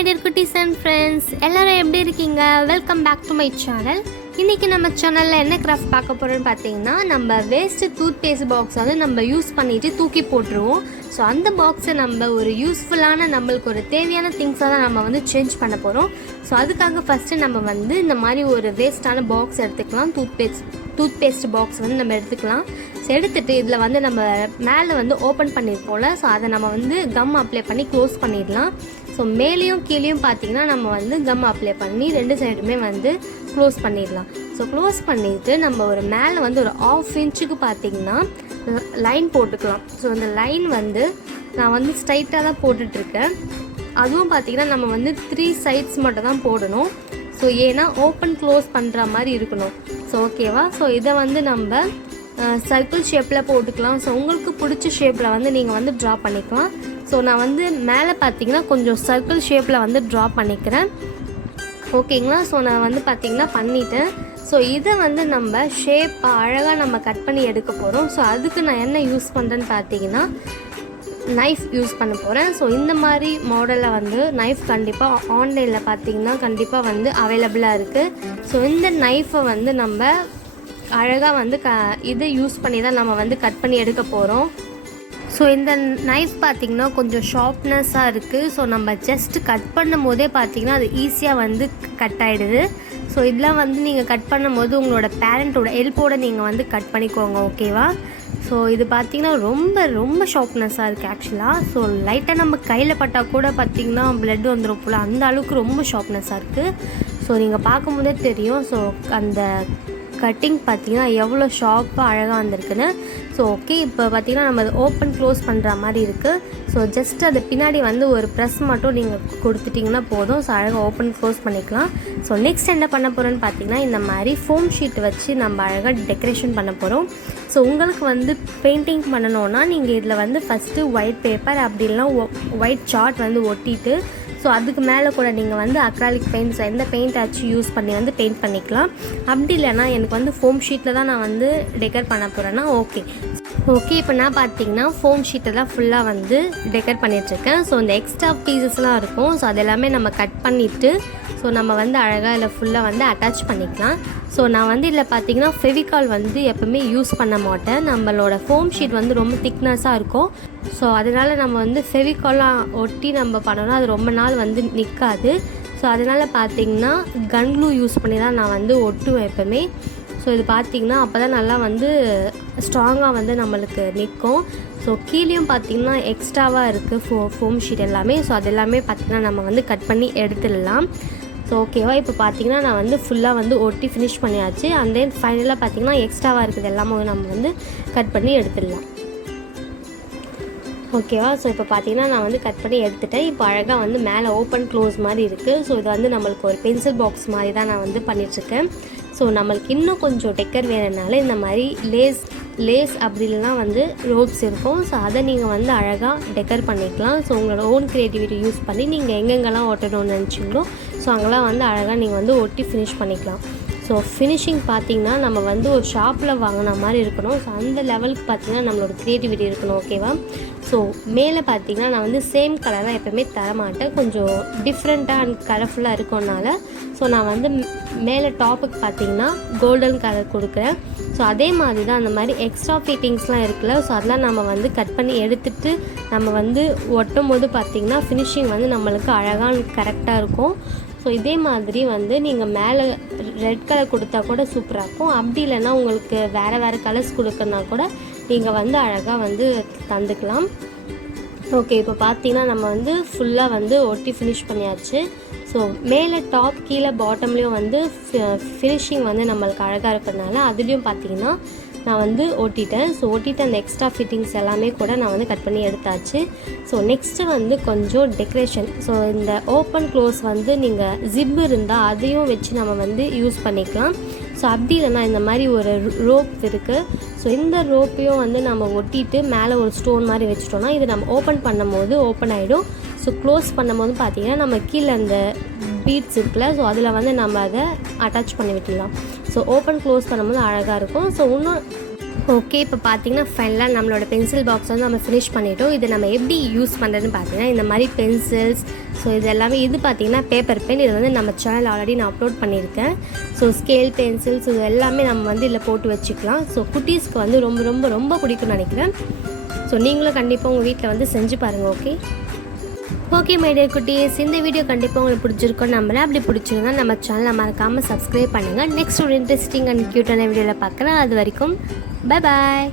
my dear cuties and friends, எல்லாரும் எப்படி இருக்கீங்க? Welcome back to my channel. இன்றைக்கி நம்ம சேனலில் என்ன கிராஃப்ட் பார்க்க போகிறோன்னு பார்த்தீங்கன்னா, நம்ம வேஸ்ட்டு டூத் பேஸ்ட் பாக்ஸ் வந்து நம்ம யூஸ் பண்ணிவிட்டு தூக்கி போட்டுருவோம். ஸோ அந்த பாக்ஸை நம்ம ஒரு யூஸ்ஃபுல்லான நம்மளுக்கு ஒரு தேவையான திங்ஸாக தான் நம்ம வந்து சேஞ்ச் பண்ண போகிறோம். ஸோ அதுக்காக ஃபஸ்ட்டு நம்ம வந்து இந்த மாதிரி ஒரு வேஸ்ட்டான பாக்ஸ் எடுத்துக்கலாம். டூத் பேஸ்ட் பாக்ஸ் வந்து நம்ம எடுத்துக்கலாம். ஸோ எடுத்துகிட்டு இதில் வந்து நம்ம மேலே வந்து ஓப்பன் பண்ணியிருப்போம்ல, ஸோ அதை நம்ம வந்து கம் அப்ளை பண்ணி க்ளோஸ் பண்ணிடலாம். ஸோ மேலேயும் கீழேயும் பார்த்திங்கன்னா நம்ம வந்து கம் அப்ளை பண்ணி ரெண்டு சைடுமே வந்து க்ளோஸ் பண்ணிடலாம். ஸோ க்ளோஸ் பண்ணிவிட்டு நம்ம ஒரு மேலே வந்து ஒரு 1/2 இன்ச்சுக்கு பார்த்திங்கன்னா லைன் போட்டுக்கலாம். ஸோ இந்த லைன் வந்து நான் வந்து ஸ்ட்ரைட்டாக தான் போட்டுட்ருக்கேன். அதுவும் பார்த்திங்கன்னா நம்ம வந்து 3 சைட்ஸ் மட்டும் தான் போடணும். ஸோ ஏன்னா ஓப்பன் க்ளோஸ் பண்ணுற மாதிரி இருக்கணும். ஸோ ஓகேவா? ஸோ இதை வந்து நம்ம சர்க்கிள் ஷேப்பில் போட்டுக்கலாம். ஸோ உங்களுக்கு பிடிச்ச ஷேப்பில் வந்து நீங்கள் வந்து ட்ரா பண்ணிக்கலாம். ஸோ நான் வந்து மேலே பார்த்தீங்கன்னா கொஞ்சம் சர்க்கிள் ஷேப்பில் வந்து ட்ரா பண்ணிக்கிறேன். ஓகேங்களா? ஸோ நான் வந்து பார்த்திங்கன்னா பண்ணிட்டேன். ஸோ இதை வந்து நம்ம ஷேப்பாக அழகாக நம்ம கட் பண்ணி எடுக்க போகிறோம். ஸோ அதுக்கு நான் என்ன யூஸ் பண்ணுறேன்னு பார்த்தீங்கன்னா நைஃப் யூஸ் பண்ண போகிறேன். ஸோ இந்த மாதிரி மாடலில் வந்து நைஃப் கண்டிப்பாக ஆன்லைனில் பார்த்திங்கன்னா கண்டிப்பாக வந்து அவைலபிளாக இருக்குது. ஸோ இந்த நைஃபை வந்து நம்ம அழகாக வந்து இதை யூஸ் பண்ணி தான் நம்ம வந்து கட் பண்ணி எடுக்க போகிறோம். ஸோ இந்த நைஃப் பார்த்திங்கன்னா கொஞ்சம் ஷார்ப்னஸ்ஸாக இருக்குது. ஸோ நம்ம ஜஸ்ட்டு கட் பண்ணும் போதே பார்த்திங்கன்னா அது ஈஸியாக வந்து கட் ஆகிடுது. ஸோ இதெல்லாம் வந்து நீங்கள் கட் பண்ணும் போது உங்களோட பேரண்ட்டோட ஹெல்ப்போடு நீங்கள் வந்து கட் பண்ணிக்கோங்க. ஓகேவா? ஸோ இது பார்த்திங்கன்னா ரொம்ப ஷார்ப்னஸ்ஸாக இருக்குது ஆக்சுவலாக. ஸோ லைட்டாக நம்ம கையில் பட்டால் கூட பார்த்திங்கன்னா பிளட் வந்துடும் போல், அந்த அளவுக்கு ரொம்ப ஷார்ப்னஸ்ஸாக இருக்குது. ஸோ நீங்கள் பார்க்கும்போதே தெரியும். ஸோ அந்த கட்டிங் பார்த்திங்கன்னா எவ்வளோ ஷார்ப்பாக அழகாக வந்திருக்குன்னு. ஸோ ஓகே, இப்போ பார்த்திங்கன்னா நம்ம அதை ஓப்பன் க்ளோஸ் பண்ணுற மாதிரி இருக்குது. ஸோ ஜஸ்ட் அது பின்னாடி வந்து ஒரு ப்ரெஸ் மட்டும் நீங்கள் கொடுத்துட்டிங்கன்னா போதும். ஸோ அழகாக ஓப்பன் க்ளோஸ் பண்ணிக்கலாம். ஸோ நெக்ஸ்ட் என்ன பண்ண போகிறோன்னு பார்த்திங்கன்னா இந்த மாதிரி ஃபோம் ஷீட் வச்சு நம்ம அழகாக டெக்கரேஷன் பண்ண போகிறோம். ஸோ உங்களுக்கு வந்து பெயிண்டிங் பண்ணணுன்னா நீங்கள் இதில் வந்து ஃபஸ்ட்டு ஒயிட் பேப்பர் அப்படி இல்லைனா ஒயிட் சார்ட் வந்து ஒட்டிட்டு, ஸோ அதுக்கு மேலே கூட நீங்கள் வந்து அக்ராலிக் பெயிண்ட்ஸ் எந்த பெயிண்ட் ஆச்சு யூஸ் பண்ணி வந்து பெயிண்ட் பண்ணிக்கலாம். அப்படி இல்லைனா எனக்கு வந்து ஃபோம் ஷீட்டில் தான் நான் வந்து டெக்கர் பண்ண போகிறேன்னா ஓகே. இப்போ நான் பார்த்தீங்கன்னா ஃபோம் ஷீட்டை தான் ஃபுல்லாக வந்து டெக்கர் பண்ணிகிட்ருக்கேன். ஸோ இந்த எக்ஸ்ட்ரா பீசஸ்லாம் இருக்கும். ஸோ அது எல்லாமே நம்ம கட் பண்ணிவிட்டு ஸோ நம்ம வந்து அழகாக இதில் ஃபுல்லாக வந்து அட்டாச் பண்ணிக்கலாம். ஸோ நான் வந்து இதில் பார்த்திங்கன்னா ஃபெவிகால் வந்து எப்போவுமே யூஸ் பண்ண மாட்டேன். நம்மளோட ஃபோம் ஷீட் வந்து ரொம்ப திக்னஸாக இருக்கும். ஸோ அதனால் நம்ம வந்து ஃபெவிகாலாம் ஒட்டி நம்ம பண்ணோன்னா அது ரொம்ப நாள் வந்து நிற்காது. ஸோ அதனால் பார்த்திங்கன்னா கன்க்ளூ யூஸ் பண்ணி தான் நான் வந்து ஒட்டுவேன் எப்போவுமே. ஸோ இது பார்த்திங்கன்னா அப்போ தான் நல்லா வந்து ஸ்ட்ராங்காக வந்து நம்மளுக்கு நிற்கும். ஸோ கீழேயும் பார்த்திங்கன்னா எக்ஸ்ட்ராவாக இருக்குது ஃபோம் ஷீட் எல்லாமே. ஸோ அது எல்லாமே பார்த்திங்கன்னா நம்ம வந்து கட் பண்ணி எடுத்துடலாம். ஸோ ஓகேவா? இப்போ பார்த்திங்கன்னா நான் வந்து ஃபுல்லாக வந்து ஒட்டி ஃபினிஷ் பண்ணியாச்சு. அண்ட் தென் ஃபைனலாக பார்த்திங்கன்னா எக்ஸ்ட்ராவாக இருக்குது எல்லாமே நம்ம வந்து கட் பண்ணி எடுத்துடலாம். ஓகேவா? ஸோ இப்போ பார்த்திங்கன்னா நான் வந்து கட் பண்ணி எடுத்துட்டேன். இப்போ அழகாக வந்து மேலே ஓப்பன் க்ளோஸ் மாதிரி இருக்குது. ஸோ இது வந்து நம்மளுக்கு ஒரு பென்சில் பாக்ஸ் மாதிரி தான் நான் வந்து பண்ணிகிட்ருக்கேன். ஸோ நம்மளுக்கு இன்னும் கொஞ்சம் டெக்கர் வேணுனால இந்த மாதிரி லேஸ் அப்படி இல்லைனா வந்து ரோப்ஸ் இருக்கும். ஸோ அதை நீங்கள் வந்து அழகாக டெக்கர் பண்ணிக்கலாம். ஸோ உங்களோட ஓன் க்ரியேட்டிவிட்டி யூஸ் பண்ணி நீங்கள் எங்கெங்கெல்லாம் ஒட்டணும்னு நினச்சிங்களோ ஸோ அங்கெல்லாம் வந்து அழகாக நீங்கள் வந்து ஒட்டி ஃபினிஷ் பண்ணிக்கலாம். ஸோ ஃபினிஷிங் பார்த்திங்கன்னா நம்ம வந்து ஒரு ஷாப்பில் வாங்கின மாதிரி இருக்கணும். ஸோ அந்த லெவலுக்கு பார்த்திங்கன்னா நம்மளோட க்ரியேட்டிவிட்டி இருக்கணும். ஓகேவா? ஸோ மேலே பார்த்திங்கன்னா நான் வந்து சேம் கலராக எப்போவுமே தரமாட்டேன். கொஞ்சம் டிஃப்ரெண்ட்டாக அண்ட் கலர்ஃபுல்லாக இருக்கனால ஸோ நான் வந்து மேலே டாப்புக்கு பார்த்திங்கன்னா கோல்டன் கலர் கொடுக்குறேன். ஸோ அதே மாதிரி தான் அந்த மாதிரி எக்ஸ்ட்ரா ஃபிட்டிங்ஸ்லாம் இருக்குல்ல, ஸோ அதெல்லாம் நம்ம வந்து கட் பண்ணி எடுத்துகிட்டு நம்ம வந்து ஒட்டும் போது பார்த்திங்கன்னா ஃபினிஷிங் வந்து நம்மளுக்கு அழகாக கரெக்டாக இருக்கும். ஸோ இதே மாதிரி வந்து நீங்கள் மேலே ரெட் கலர் கொடுத்தா கூட சூப்பராக இருக்கும். அப்படி இல்லைன்னா உங்களுக்கு வேறு கலர்ஸ் கொடுக்கணுன்னா கூட நீங்கள் வந்து அழகாக வந்து தந்துக்கலாம். ஓகே, இப்போ பார்த்தீங்கன்னா நம்ம வந்து ஃபுல்லாக வந்து ஒட்டி ஃபினிஷ் பண்ணியாச்சு. ஸோ மேலே டாப் கீழே பாட்டம்லேயும் வந்து ஃபினிஷிங் வந்து நம்மளுக்கு அழகாக இருக்கிறதுனால அதுலேயும் பார்த்திங்கன்னா நான் வந்து ஒட்டிட்டேன். ஸோ ஒட்டிட்டு அந்த எக்ஸ்ட்ரா ஃபிட்டிங்ஸ் எல்லாமே கூட நான் வந்து கட் பண்ணி எடுத்தாச்சு. ஸோ நெக்ஸ்ட்டு வந்து கொஞ்சம் டெக்கரேஷன். ஸோ இந்த ஓப்பன் க்ளோஸ் வந்து நீங்கள் ஜிப்பு இருந்தால் அதையும் வச்சு நம்ம வந்து யூஸ் பண்ணிக்கலாம். ஸோ அப்படி இல்லைனா இந்த மாதிரி ஒரு ரோப் இருக்குது. ஸோ இந்த ரோப்பையும் வந்து நம்ம ஒட்டிட்டு மேலே ஒரு ஸ்டோன் மாதிரி வச்சுட்டோன்னா இது நம்ம ஓப்பன் பண்ணும் போது ஓப்பன் ஆகிடும். ஸோ க்ளோஸ் பண்ணும்போது பார்த்திங்கன்னா நம்ம கீழே அந்த பீட்ஸ் இருக்குல்ல, ஸோ அதில் வந்து நம்ம அதை அட்டாச் பண்ணி விட்டுடலாம். ஸோ ஓப்பன் க்ளோஸ் பண்ணும்போது அழகாக இருக்கும். ஸோ இன்னும் ஓகே, இப்போ பார்த்தீங்கன்னா ஃபைனலாக நம்மளோட பென்சில் பாக்ஸ் வந்து நம்ம ஃபினிஷ் பண்ணிட்டோம். இதை நம்ம எப்படி யூஸ் பண்ணுறதுன்னு பார்த்தீங்கன்னா இந்த மாதிரி பென்சில்ஸ், ஸோ இது எல்லாமே இது பார்த்தீங்கன்னா பேப்பர் பென். இது வந்து நம்ம சேனல் ஆல்ரெடி நான் அப்லோட் பண்ணியிருக்கேன். ஸோ ஸ்கேல் பென்சில்ஸ் இது எல்லாமே நம்ம வந்து இதில் போட்டு வச்சுக்கலாம். ஸோ குட்டீஸ்க்கு வந்து ரொம்ப ரொம்ப ரொம்ப பிடிக்கும்னு நினைக்கிறேன். ஸோ நீங்களும் கண்டிப்பாக உங்கள் வீட்டில் வந்து செஞ்சு பாருங்கள். ஓகே மை டியர் குட்டீஸ், இந்த வீடியோ கண்டிப்பாக உங்களுக்கு பிடிச்சிருக்கோம் நம்புறேன். அப்படி பிடிச்சிருந்தா நம்ம சேனலை மறக்காமல் சப்ஸ்கிரைப் பண்ணுங்கள். நெக்ஸ்ட் ஒரு இன்ட்ரெஸ்டிங் அண்ட் க்யூட்டான வீடியோவில் பார்க்கலாம். அது வரைக்கும் பை பாய்.